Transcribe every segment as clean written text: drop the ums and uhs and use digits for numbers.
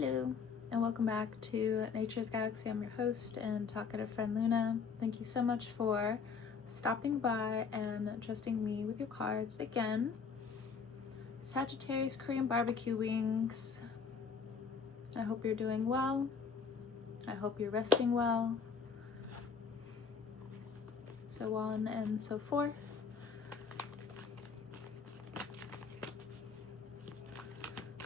Hello, and welcome back to Nature's Galaxy. I'm your host and talkative friend Luna. Thank you so much for stopping by and trusting me with your cards again. Sagittarius Korean barbecue wings. I hope you're doing well. I hope you're resting well. So on and so forth.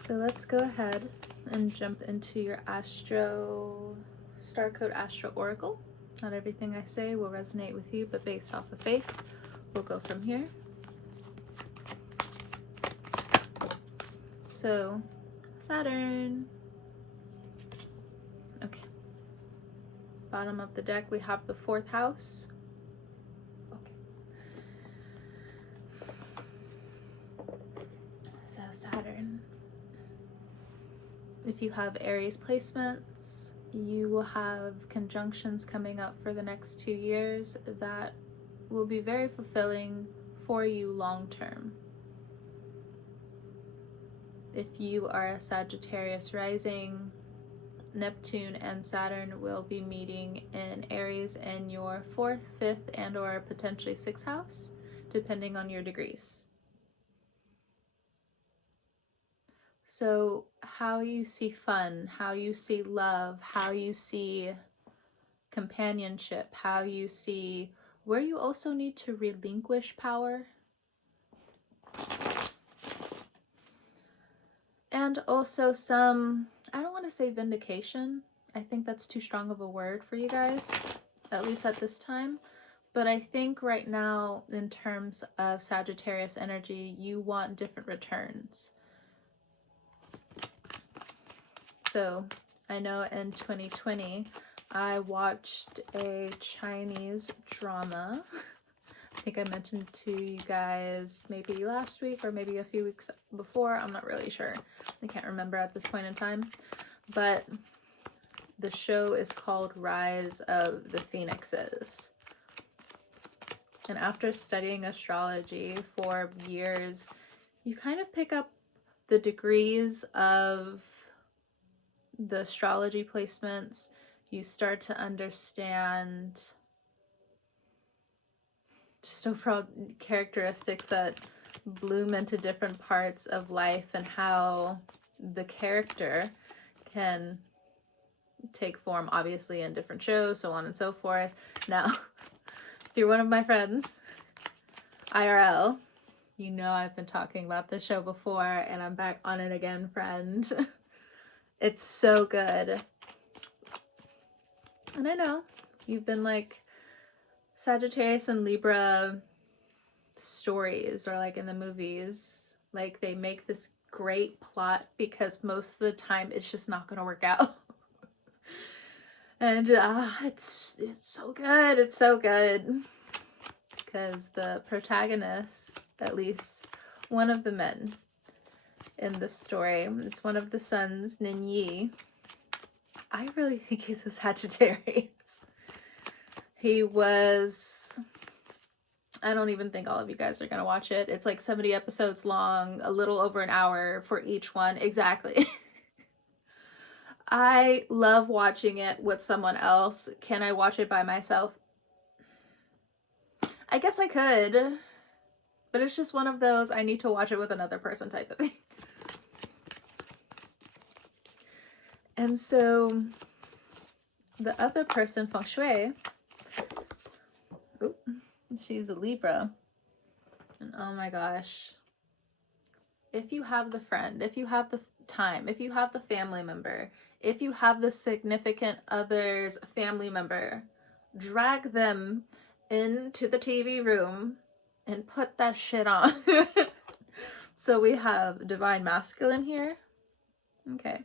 So let's go ahead and jump into your Star Code Astro Oracle. Not everything I say will resonate with you, but based off of faith, we'll go from here. So, Saturn. Okay. Bottom of the deck, we have the 4th house. Okay. So, Saturn. If you have Aries placements, you will have conjunctions coming up for the next 2 years that will be very fulfilling for you long term. If you are a Sagittarius rising, Neptune and Saturn will be meeting in Aries in your 4th, 5th, and or potentially 6th house, depending on your degrees. So how you see fun, how you see love, how you see companionship, how you see where you also need to relinquish power. And also some, I don't want to say vindication. I think that's too strong of a word for you guys, at least at this time. But I think right now, in terms of Sagittarius energy, you want different returns. So I know in 2020, I watched a Chinese drama. I think I mentioned to you guys maybe last week or maybe a few weeks before. I'm not really sure. I can't remember at this point in time. But the show is called Rise of the Phoenixes. And after studying astrology for years, you kind of pick up the degrees of the astrology placements. You start to understand just overall characteristics that bloom into different parts of life and how the character can take form, obviously, in different shows, so on and so forth. Now, if you're one of my friends, IRL, you know I've been talking about this show before, and I'm back on it again, friend. It's so good. And I know you've been like Sagittarius and Libra stories, or like in the movies, like they make this great plot because most of the time it's just not going to work out. And it's so good. It's so good because the protagonist, at least one of the men in this story, it's one of the sons, Ninyi. I really think he's a Sagittarius. He was, I don't even think all of you guys are going to watch it. It's like 70 episodes long, a little over an hour for each one. Exactly. I love watching it with someone else. Can I watch it by myself? I guess I could, but it's just one of those I need to watch it with another person type of thing. And so the other person, Feng Shui, she's a Libra. And oh my gosh, if you have the friend, if you have the time, if you have the family member, if you have the significant other's family member, drag them into the TV room and put that shit on. So we have Divine Masculine here. Okay.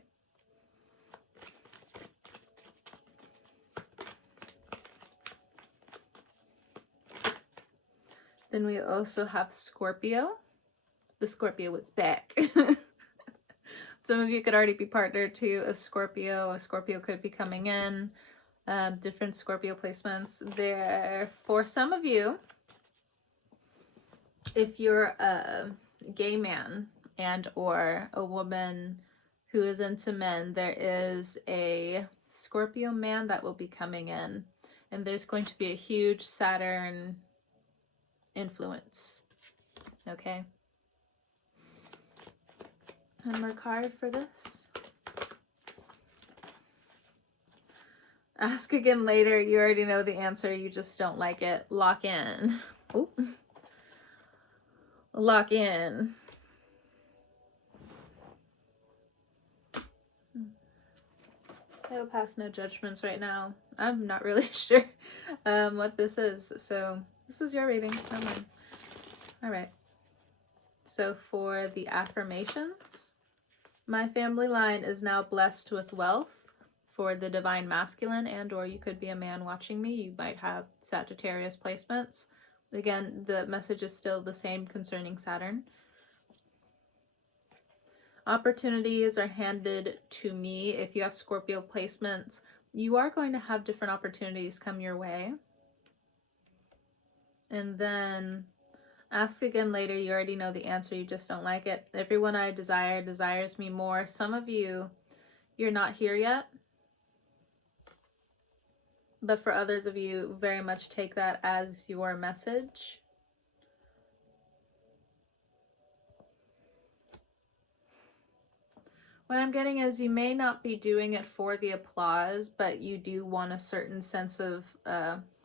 Then we also have Scorpio. The Scorpio is back. Some of you could already be partnered to a Scorpio. A Scorpio could be coming in. Different Scorpio placements there. For some of you, if you're a gay man and or a woman who is into men, there is a Scorpio man that will be coming in, and there's going to be a huge Saturn influence. Okay. One more card for this. Ask again later. You already know the answer. You just don't like it. Lock in. Ooh. Lock in. I will pass no judgments right now. I'm not really sure what this is. So this is your reading, not mine. All right. So for the affirmations, my family line is now blessed with wealth. For the divine masculine, and or you could be a man watching me, you might have Sagittarius placements. Again, the message is still the same concerning Saturn. Opportunities are handed to me. If you have Scorpio placements, you are going to have different opportunities come your way. And then ask again later. You already know the answer. You just don't like it. Everyone I desire desires me more. Some of you, you're not here yet. But for others of you, very much take that as your message. What I'm getting is you may not be doing it for the applause, but you do want a certain sense of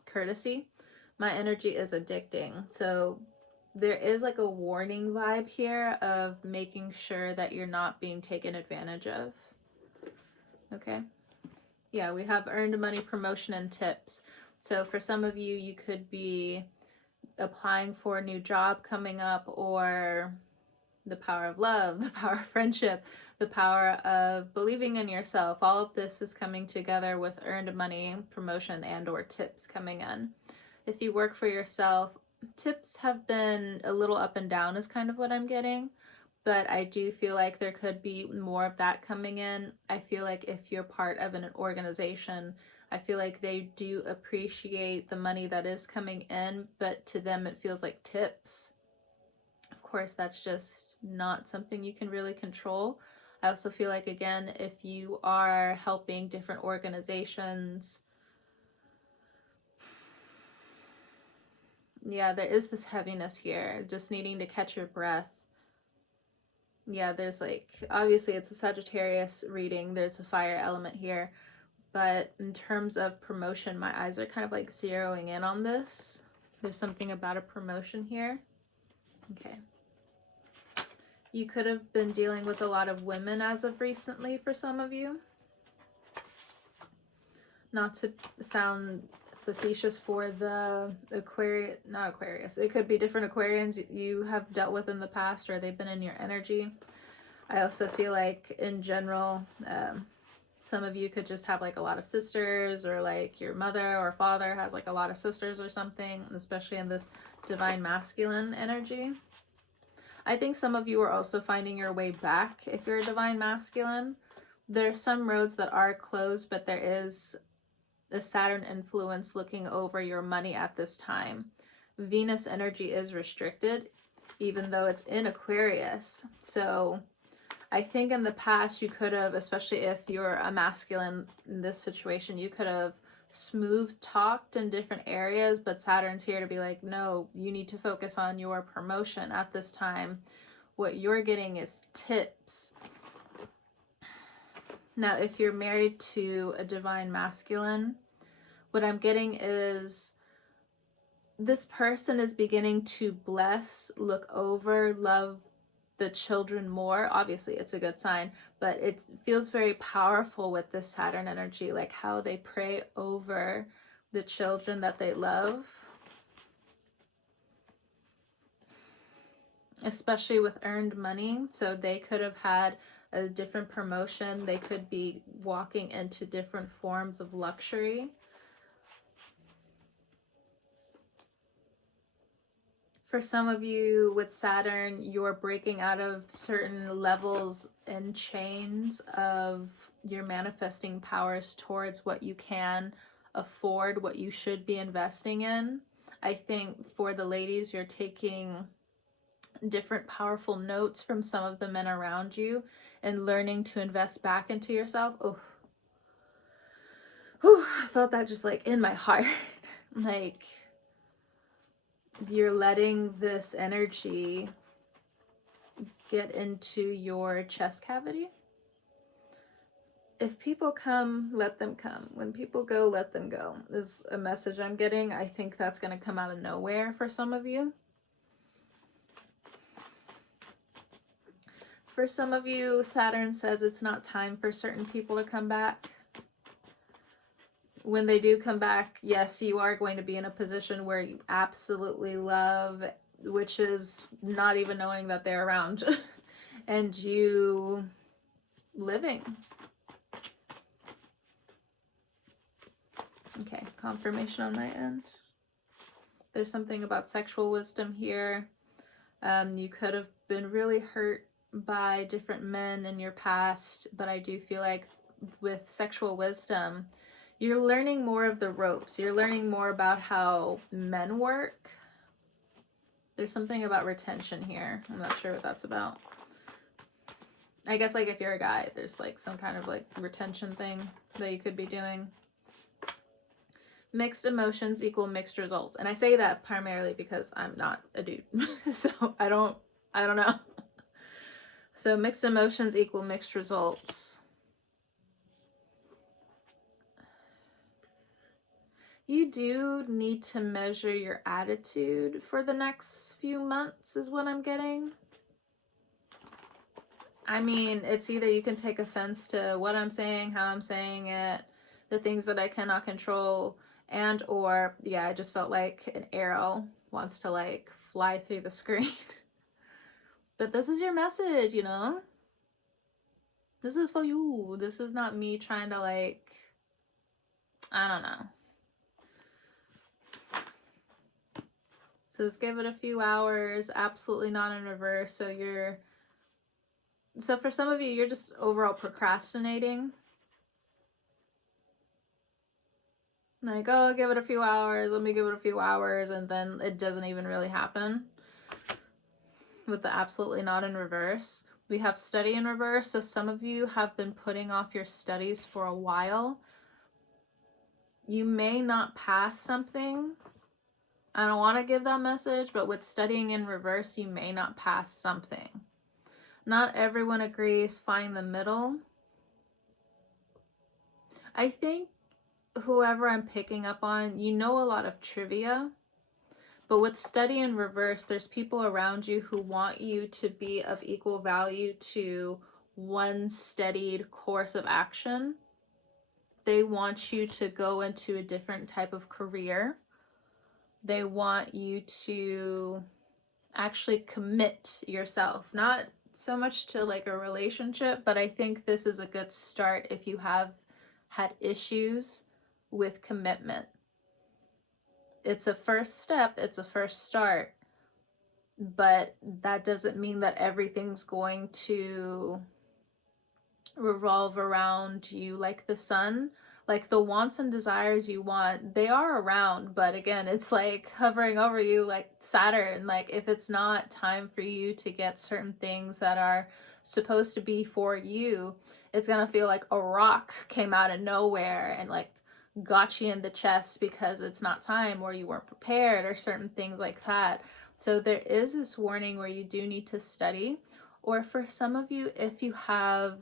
courtesy. My energy is addicting. So there is like a warning vibe here of making sure that you're not being taken advantage of. Okay. Yeah, we have earned money, promotion, and tips. So for some of you, you could be applying for a new job coming up, or the power of love, the power of friendship, the power of believing in yourself. All of this is coming together with earned money, promotion, and or tips coming in. If you work for yourself, tips have been a little up and down is kind of what I'm getting. But I do feel like there could be more of that coming in. I feel like if you're part of an organization, I feel like they do appreciate the money that is coming in, but to them it feels like tips. Of course, that's just not something you can really control. I also feel like, again, if you are helping different organizations, yeah, there is this heaviness here, just needing to catch your breath. Yeah, there's like, obviously it's a Sagittarius reading, there's a fire element here, but in terms of promotion, my eyes are kind of like zeroing in on this. There's something about a promotion here. Okay. You could have been dealing with a lot of women as of recently for some of you. Not to sound facetious for the Aquarius, not Aquarius, it could be different Aquarians you have dealt with in the past, or they've been in your energy. I also feel like in general, some of you could just have like a lot of sisters, or like your mother or father has like a lot of sisters or something, especially in this divine masculine energy. I think some of you are also finding your way back if you're a divine masculine. There's some roads that are closed, but there is a Saturn influence looking over your money at this time. Venus energy is restricted, even though it's in Aquarius. So I think in the past you could have, especially if you're a masculine in this situation, you could have smooth talked in different areas, but Saturn's here to be like, no, you need to focus on your promotion at this time. What you're getting is tips. Now, if you're married to a divine masculine, what I'm getting is this person is beginning to bless, look over, love the children more. Obviously, it's a good sign, but it feels very powerful with this Saturn energy, like how they pray over the children that they love. Especially with earned money. So they could have had a different promotion. They could be walking into different forms of luxury. For some of you with Saturn, you're breaking out of certain levels and chains of your manifesting powers towards what you can afford, what you should be investing in. I think for the ladies, you're taking different powerful notes from some of the men around you, and learning to invest back into yourself. Oh, I felt that just like in my heart. Like, you're letting this energy get into your chest cavity. If people come, let them come. When people go, let them go, is a message I'm getting. I think that's going to come out of nowhere for some of you. For some of you, Saturn says it's not time for certain people to come back. When they do come back, yes, you are going to be in a position where you absolutely love, which is not even knowing that they're around, and you living. Okay, confirmation on my end. There's something about sexual wisdom here. You could have been really hurt by different men in your past, but I do feel like with sexual wisdom, you're learning more of the ropes. You're learning more about how men work. There's something about retention here. I'm not sure what that's about. I guess like if you're a guy, there's like some kind of like retention thing that you could be doing. Mixed emotions equal mixed results. And I say that primarily because I'm not a dude. So I don't know. So mixed emotions equal mixed results. You do need to measure your attitude for the next few months is what I'm getting. I mean, it's either you can take offense to what I'm saying, how I'm saying it, the things that I cannot control, and or, yeah, I just felt like an arrow wants to like fly through the screen. But this is your message, you know? This is for you. This is not me trying to like, I don't know. So let's give it a few hours. Absolutely not in reverse. So for some of you, you're just overall procrastinating. Like, oh, give it a few hours. Let me give it a few hours. And then it doesn't even really happen. With the absolutely not in reverse. We have study in reverse. So some of you have been putting off your studies for a while. You may not pass something. I don't want to give that message, but with studying in reverse, you may not pass something. Not everyone agrees. Find the middle. I think whoever I'm picking up on, you know a lot of trivia, but with study in reverse, there's people around you who want you to be of equal value to one studied course of action. They want you to go into a different type of career. They want you to actually commit yourself, not so much to like a relationship, but I think this is a good start if you have had issues with commitment. It's a first step, it's a first start, but that doesn't mean that everything's going to revolve around you like the sun. Like the wants and desires you want, they are around, but again, it's like hovering over you like Saturn. Like if it's not time for you to get certain things that are supposed to be for you, it's gonna feel like a rock came out of nowhere and like got you in the chest because it's not time or you weren't prepared or certain things like that. So there is this warning where you do need to study, or for some of you, if you have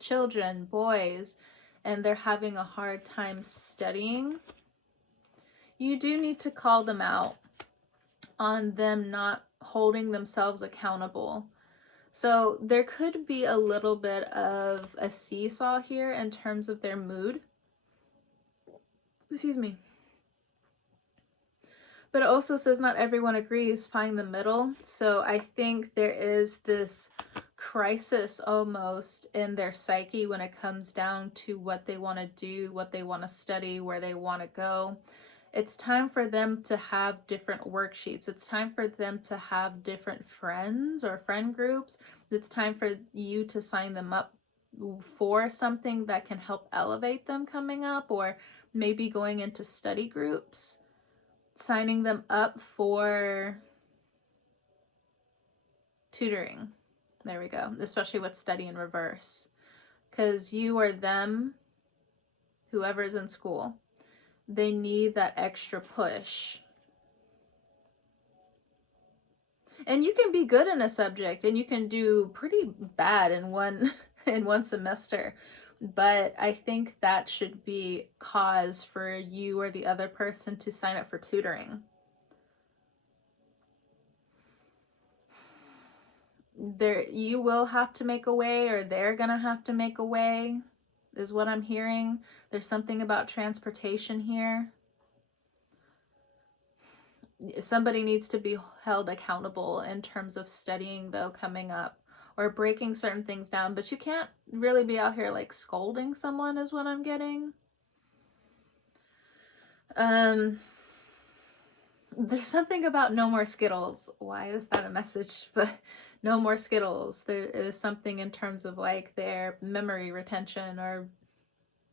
children, boys, and they're having a hard time studying, you do need to call them out on them not holding themselves accountable. So there could be a little bit of a seesaw here in terms of their mood. Excuse me. But it also says not everyone agrees, find the middle. So I think there is this crisis almost in their psyche when it comes down to what they want to do, what they want to study, where they want to go. It's time for them to have different worksheets. It's time for them to have different friends or friend groups. It's time for you to sign them up for something that can help elevate them coming up, or maybe going into study groups, signing them up for Tutoring. There we go. Especially with study in reverse. Because you or them, whoever's in school, they need that extra push. And you can be good in a subject and you can do pretty bad in one in one semester. But I think that should be cause for you or the other person to sign up for tutoring. You will have to make a way, or they're gonna have to make a way, is what I'm hearing. There's something about transportation here. Somebody needs to be held accountable in terms of studying, though, coming up, or breaking certain things down. But you can't really be out here like scolding someone, is what I'm getting. There's something about no more Skittles. Why is that a message? But no more Skittles. There is something in terms of like their memory retention, or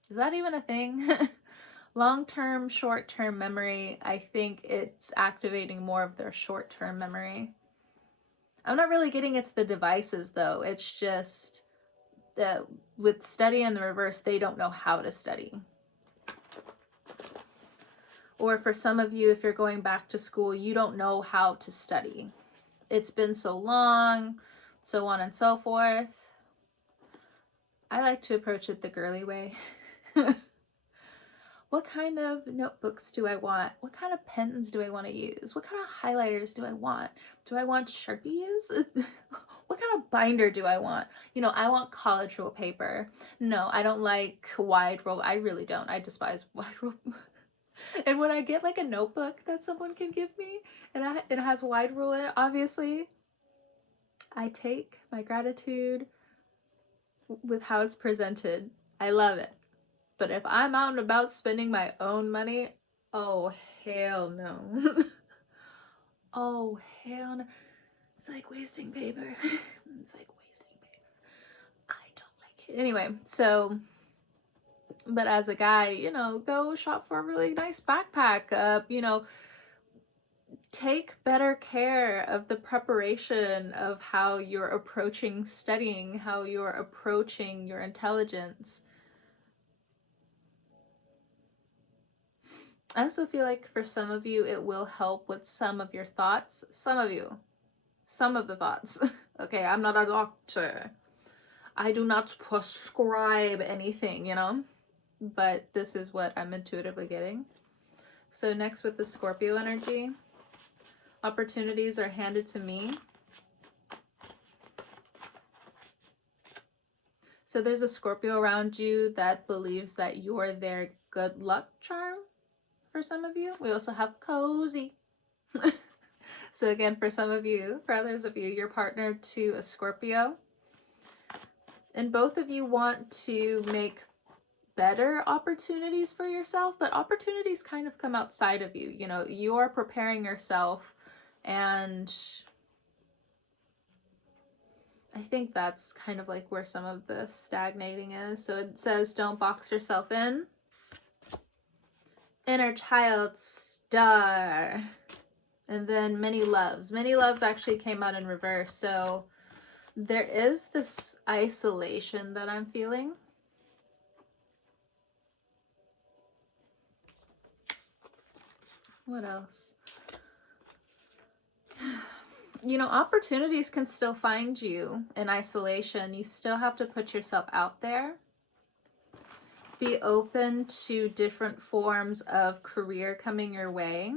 is that even a thing? Long-term, short-term memory. I think it's activating more of their short-term memory. I'm not really getting it's the devices though. It's just that with study in the reverse, they don't know how to study. Or for some of you, if you're going back to school, you don't know how to study. It's been so long, so on and so forth. I like to approach it the girly way. What kind of notebooks do I want? What kind of pens do I want to use? What kind of highlighters do I want? Do I want Sharpies? What kind of binder do I want? You know, I want college roll paper. No, I don't like wide roll. I really don't. I despise wide roll. And when I get like a notebook that someone can give me and it has wide rule in it, obviously, I take my gratitude with how it's presented. I love it. But if I'm out and about spending my own money, oh, hell no. Oh, hell no. It's like wasting paper. It's like wasting paper. I don't like it. Anyway, so... But as a guy, you know, go shop for a really nice backpack. You know, take better care of the preparation of how you're approaching studying, how you're approaching your intelligence. I also feel like for some of you, it will help with some of your thoughts. Some of you. Some of the thoughts. Okay, I'm not a doctor. I do not prescribe anything, you know? But this is what I'm intuitively getting. So next with the Scorpio energy, opportunities are handed to me. So there's a Scorpio around you that believes that you're their good luck charm for some of you. We also have cozy. So again, for some of you, for others of you, you're partnered to a Scorpio. And both of you want to make better opportunities for yourself, but opportunities kind of come outside of you. You know, you are preparing yourself, and I think that's kind of like where some of the stagnating is. So it says, don't box yourself in. Inner child star. And then many loves. Many loves actually came out in reverse. So there is this isolation that I'm feeling. What else? You know, opportunities can still find you in isolation. You still have to put yourself out there. Be open to different forms of career coming your way.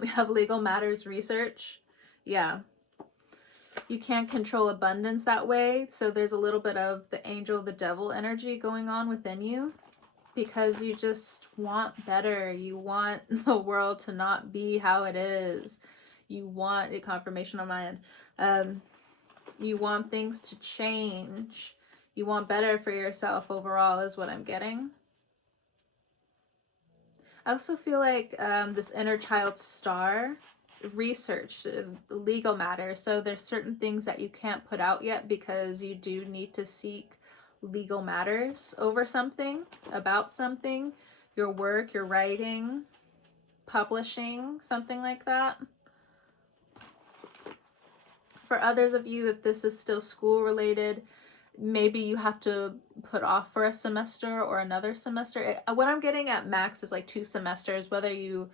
We have legal matters research. Yeah. You can't control abundance that way. So there's a little bit of the angel, the devil energy going on within you. Because you just want better. You want the world to not be how it is. You want a confirmation on my end. You want things to change. You want better for yourself overall is what I'm getting. I also feel like this inner child star research, legal matters. So there's certain things that you can't put out yet because you do need to seek legal matters over something, about something, your work, your writing, publishing, something like that. for others of you, if this is still school related, maybe you have to put off for a semester or another semester. What I'm getting at max is like 2 semesters, whether you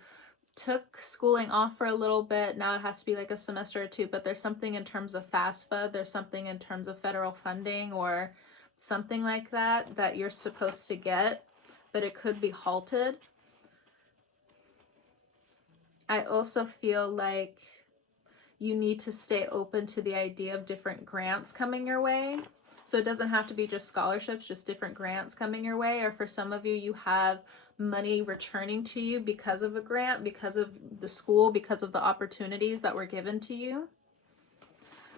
took schooling off for a little bit, now it has to be like a semester or 2, but there's something in terms of FAFSA, there's something in terms of federal funding or something like that that you're supposed to get, but it could be halted. I also feel like you need to stay open to the idea of different grants coming your way. So it doesn't have to be just scholarships, just different grants coming your way. Or for some of you, you have money returning to you because of a grant, because of the school, because of the opportunities that were given to you.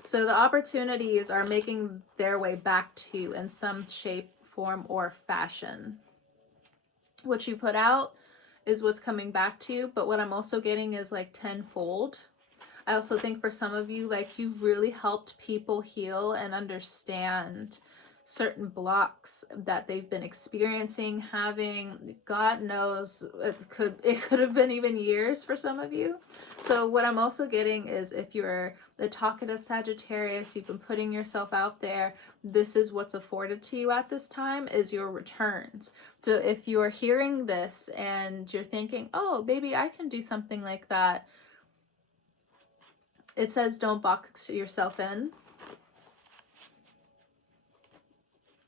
So the opportunities are making their way back to you in some shape, form, or fashion. What you put out is what's coming back to you, but what I'm also getting is like tenfold. I also think for some of you, like, you've really helped people heal and understand certain blocks that they've been experiencing, having. God knows, it could have been even years for some of you. So what I'm also getting is, if you're a talkative Sagittarius, you've been putting yourself out there, this is what's afforded to you at this time, is your returns. So if you're hearing this and you're thinking, oh, maybe I can do something like that, it says don't box yourself in.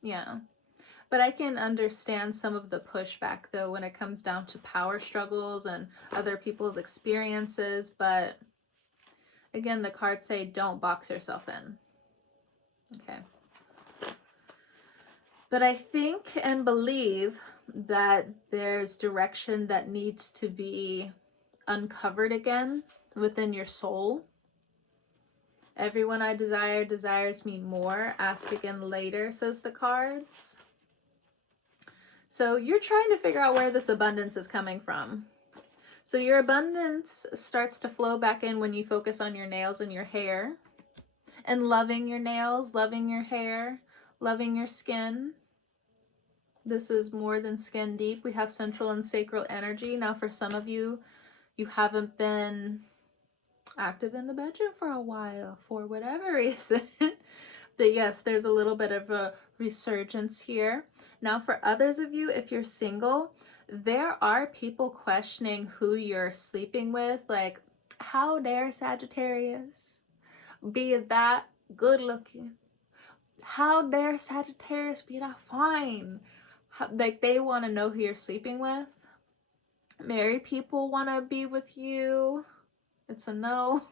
Yeah. But I can understand some of the pushback, though, when it comes down to power struggles and other people's experiences. But again, the cards say don't box yourself in. Okay. But I think and believe that there's direction that needs to be uncovered again within your soul. Everyone I desire desires me more. Ask again later, says the cards. So you're trying to figure out where this abundance is coming from. So your abundance starts to flow back in when you focus on your nails and your hair. And loving your nails, loving your hair, loving your skin. This is more than skin deep. We have central and sacral energy. Now for some of you, you haven't been active in the bedroom for a while for whatever reason. But yes, there's a little bit of a resurgence here. Now for others of you, if you're single, there are people questioning who you're sleeping with. Like, how dare Sagittarius be that good looking? How dare Sagittarius be that fine? Like, they want to know who you're sleeping with. Married people want to be with you. It's a no.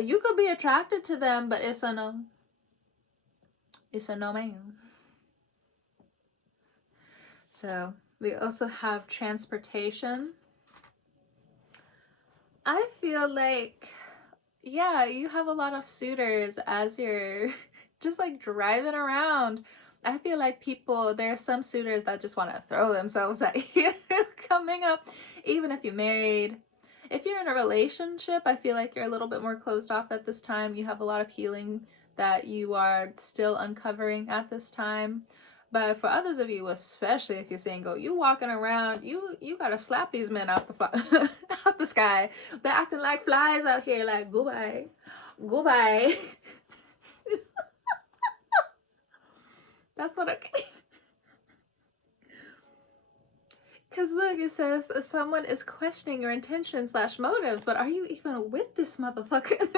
You could be attracted to them, but it's a no. It's a no, ma'am. So we also have transportation. I feel like, yeah, you have a lot of suitors as you're just like driving around. I feel like there are some suitors that just want to throw themselves at you coming up, even if you're married. If you're in a relationship, I feel like you're a little bit more closed off at this time. You have a lot of healing that you are still uncovering at this time. But for others of you, especially if you're single, you walking around, you gotta slap these men out out the sky. They're acting like flies out here, like, goodbye, goodbye. That's what because look, it says someone is questioning your intentions / motives, but are you even with this motherfucker?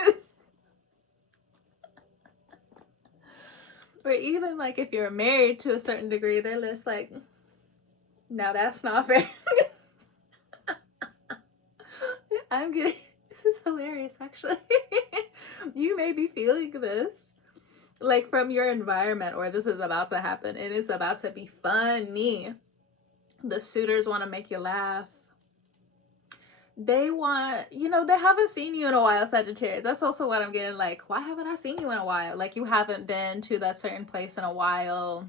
Or even like if you're married to a certain degree, they're just like, now that's not fair. I'm getting, this is hilarious actually. You may be feeling this like from your environment, or this is about to happen and it's about to be funny. The suitors want to make you laugh. They want, they haven't seen you in a while, Sagittarius. That's also what I'm getting, like, why haven't I seen you in a while? Like, you haven't been to that certain place in a while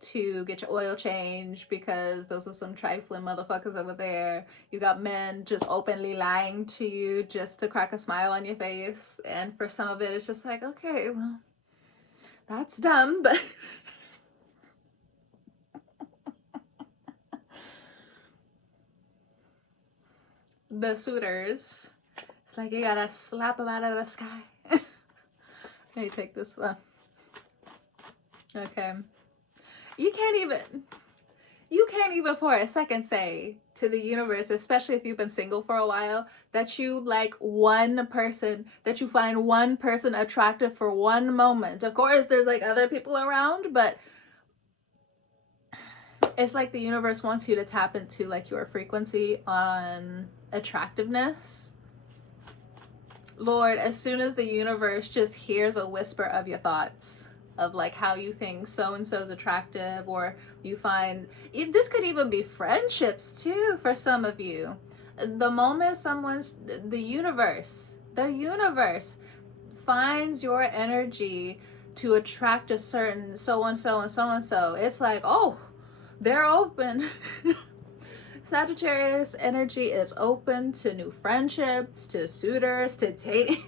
to get your oil changed because those are some trifling motherfuckers over there. You got men just openly lying to you just to crack a smile on your face. And for some of it, it's just like, okay, well, that's dumb, but... the suitors, it's like you gotta slap them out of the sky. Let me take this one. Okay. You can't even for a second say to the universe, especially if you've been single for a while, that you like one person, that you find one person attractive for one moment. Of course, there's like other people around, but it's like the universe wants you to tap into like your frequency on attractiveness. Lord, as soon as the universe just hears a whisper of your thoughts of like how you think so and so is attractive, or you find this could even be friendships too for some of you. The moment the universe finds your energy to attract a certain so and so and so and so, it's like, oh, they're open. Sagittarius energy is open to new friendships, to suitors, to dating.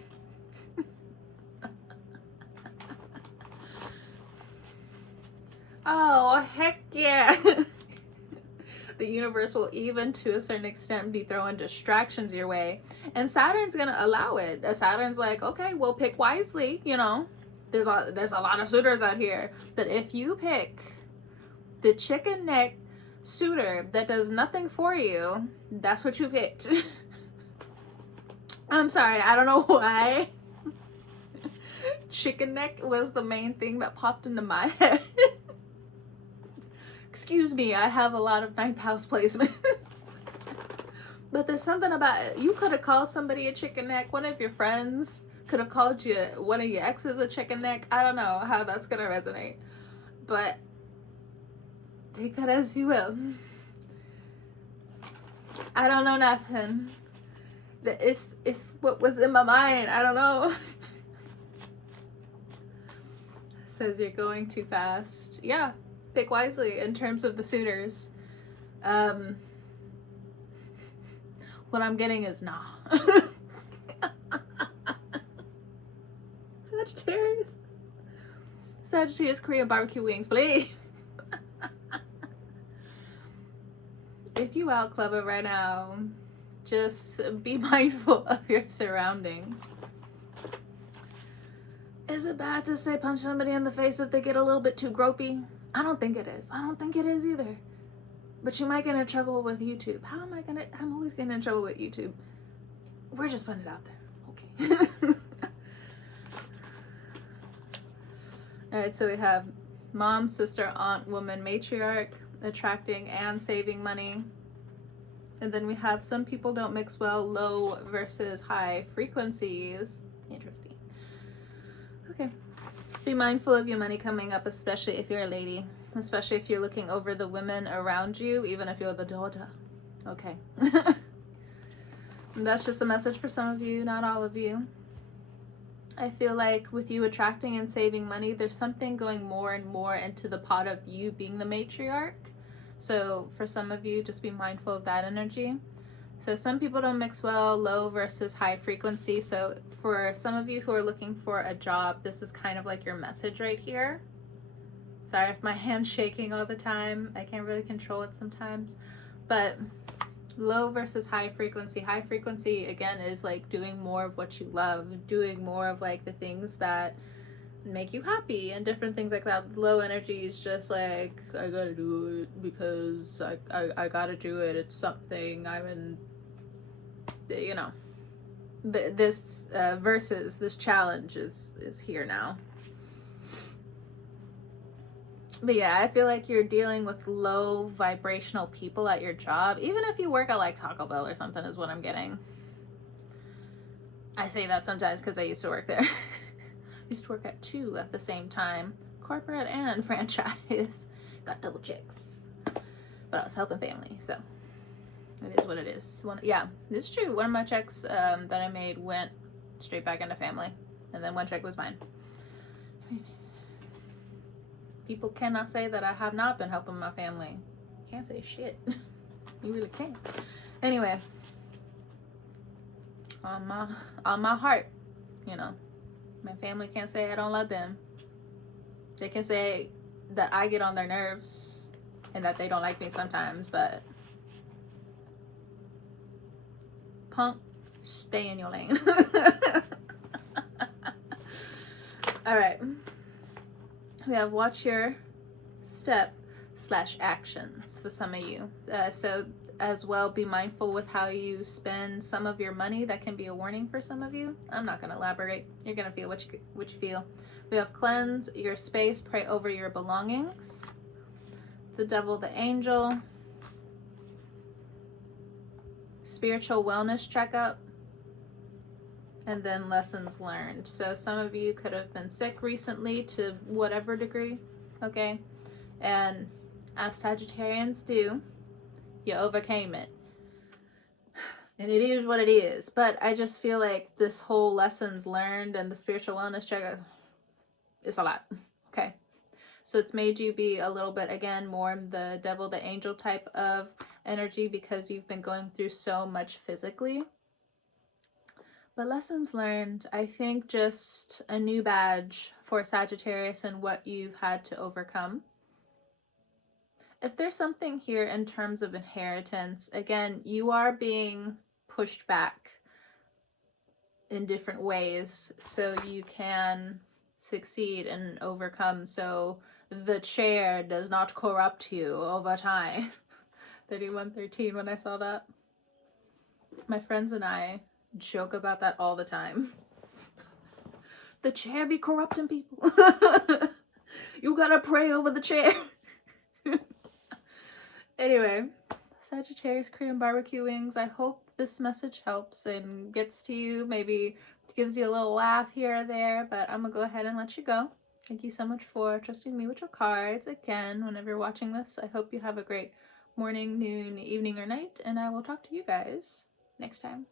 Oh, heck yeah. The universe will even, to a certain extent, be throwing distractions your way. And Saturn's going to allow it. Saturn's like, okay, well, pick wisely, you know. There's a lot of suitors out here. But if you pick the chicken neck suitor that does nothing for you, that's what you picked. I'm sorry, I don't know why. Chicken neck was the main thing that popped into my head. Excuse me, I have a lot of ninth house placements. But there's something about it. You could have called somebody a chicken neck. One of your friends could have called you, one of your exes, a chicken neck. I don't know how that's gonna resonate, but take that as you will. I don't know nothing. It's what was in my mind. I don't know. Says you're going too fast. Yeah, pick wisely in terms of the suitors. What I'm getting is nah. Sagittarius Korean barbecue wings, please. If you out clubbing right now, just be mindful of your surroundings. Is it bad to say punch somebody in the face if they get a little bit too gropey? I don't think it is. I don't think it is either. But you might get in trouble with YouTube. I'm always getting in trouble with YouTube. We're just putting it out there. Okay. Alright, so we have mom, sister, aunt, woman, matriarch, attracting and saving money. And then we have some people don't mix well, low versus high frequencies. Interesting. Okay. Be mindful of your money coming up, especially if you're a lady. Especially if you're looking over the women around you, even if you're the daughter. Okay. And that's just a message for some of you, not all of you. I feel like with you attracting and saving money, there's something going more and more into the pot of you being the matriarch. So for some of you, just be mindful of that energy. So some people don't mix well, low versus high frequency. So for some of you who are looking for a job, this is kind of like your message right here. Sorry if my hand's shaking all the time. I can't really control it sometimes. But low versus high frequency. High frequency, again, is like doing more of what you love. Doing more of like the things that make you happy and different things like that. Low energy is just like, I gotta do it because I gotta do it. It's something I'm in, you know. This versus this challenge is here now. But yeah, I feel like you're dealing with low vibrational people at your job. Even if you work at like Taco Bell or something is what I'm getting. I say that sometimes because I used to work there. I used to work at 2 at the same time. Corporate and franchise. Got double checks. But I was helping family, so it is what it is. Yeah, it's true. One of my checks that I made went straight back into family. And then one check was mine. People cannot say that I have not been helping my family. Can't say shit. You really can't. Anyway, on my heart, you know, my family can't say I don't love them. They can say that I get on their nerves and that they don't like me sometimes, but punk, stay in your lane. All right. We have watch your step / actions for some of you. So as well, be mindful with how you spend some of your money. That can be a warning for some of you. I'm not going to elaborate. You're going to feel what you feel. We have cleanse your space, pray over your belongings. The devil, the angel. Spiritual wellness checkup. And then lessons learned. So some of you could have been sick recently to whatever degree, okay? And as Sagittarians do, you overcame it. And it is what it is. But I just feel like this whole lessons learned and the spiritual wellness checkup is a lot, okay? So it's made you be a little bit, again, more the devil, the angel type of energy because you've been going through so much physically. But lessons learned, I think just a new badge for Sagittarius and what you've had to overcome. If there's something here in terms of inheritance, again, you are being pushed back in different ways so you can succeed and overcome, so the chair does not corrupt you over time. 3113 when I saw that. My friends and I joke about that all the time. The chair be corrupting people. You gotta pray over the chair. Anyway, Sagittarius Korean barbecue wings. I hope this message helps and gets to you. Maybe gives you a little laugh here or there, but I'm gonna go ahead and let you go. Thank you so much for trusting me with your cards. Again, whenever you're watching this, I hope you have a great morning, noon, evening, or night, and I will talk to you guys next time.